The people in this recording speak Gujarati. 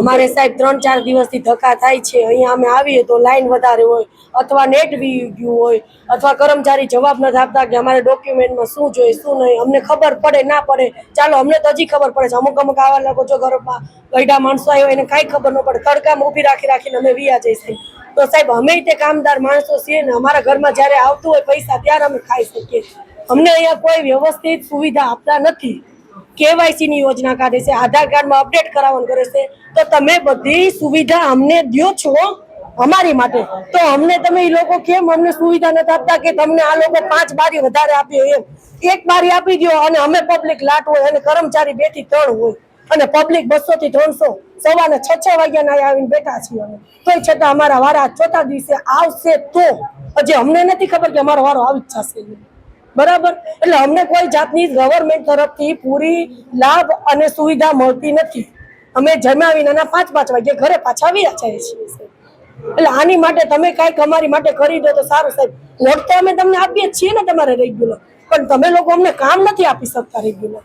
અમારે સાહેબ 3-4 દિવસથી ધક્કા થાય છે। અહીંયા અમે આવીએ તો લાઈન વધારે હોય અથવા નેટ વી ગયું હોય અથવા કર્મચારી જવાબ નથી આપતા કે અમારે ડોક્યુમેન્ટમાં શું જોઈએ શું નહીં અમને ખબર પડે ના પડે। ચાલો અમને તો હજી ખબર પડે છે, અમુક આવા લોકો જો ઘરમાં ગઈઢા માણસો આવ્યો એને કાંઈ ખબર ન પડે, તડકામાં ઊભી રાખીને અમે વિયા જઈએ સાહેબ। તો સાહેબ અમે તે કામદાર માણસો છીએ ને, અમારા ઘરમાં જ્યારે આવતું હોય પૈસા ત્યારે અમે ખાઈ શકીએ। અમને અહીંયા કોઈ વ્યવસ્થિત સુવિધા આપતા નથી। KYC ની યોજના કાઢે છે, આધાર કાર્ડમાં અપડેટ કરાવવાનું કરે છે, તો તમે બધી સુવિધા અમને દો છો અમારી માટે, તો અમને તમે એ લોકો કેમ અમને સુવિધા નથી આપતા કે તમને આ લોકો 5 બારી વધારે આપે એમ? 1 બારી આપી દો અને અમે પબ્લિક લાટ હોય અને કર્મચારી 2 થી 3 હોય અને પબ્લિક 200 થી 300 સવારના 6 વાગ્યાના આવીને બેઠા છીએ અમે, તોય છતાં અમારા વારા 4થા દિવસે આવશે તો હજી અમને નથી ખબર કે અમારો વારો આવી જ જશે, બરાબર? એટલે અમને કોઈ જાતની ગવર્મેન્ટ તરફથી પૂરી લાભ અને સુવિધા મળતી નથી। અમે જમાવીને 5-5 વાગે ઘરે પાછા આવ્યા જાય છીએ। એટલે આની માટે તમે કાંઈક અમારી માટે કરી દો તો સારું સાહેબ। વોટ તો અમે તમને આપીએ જ છીએ ને તમારે રેગ્યુલર, પણ તમે લોકો અમને કામ નથી આપી શકતા રેગ્યુલર।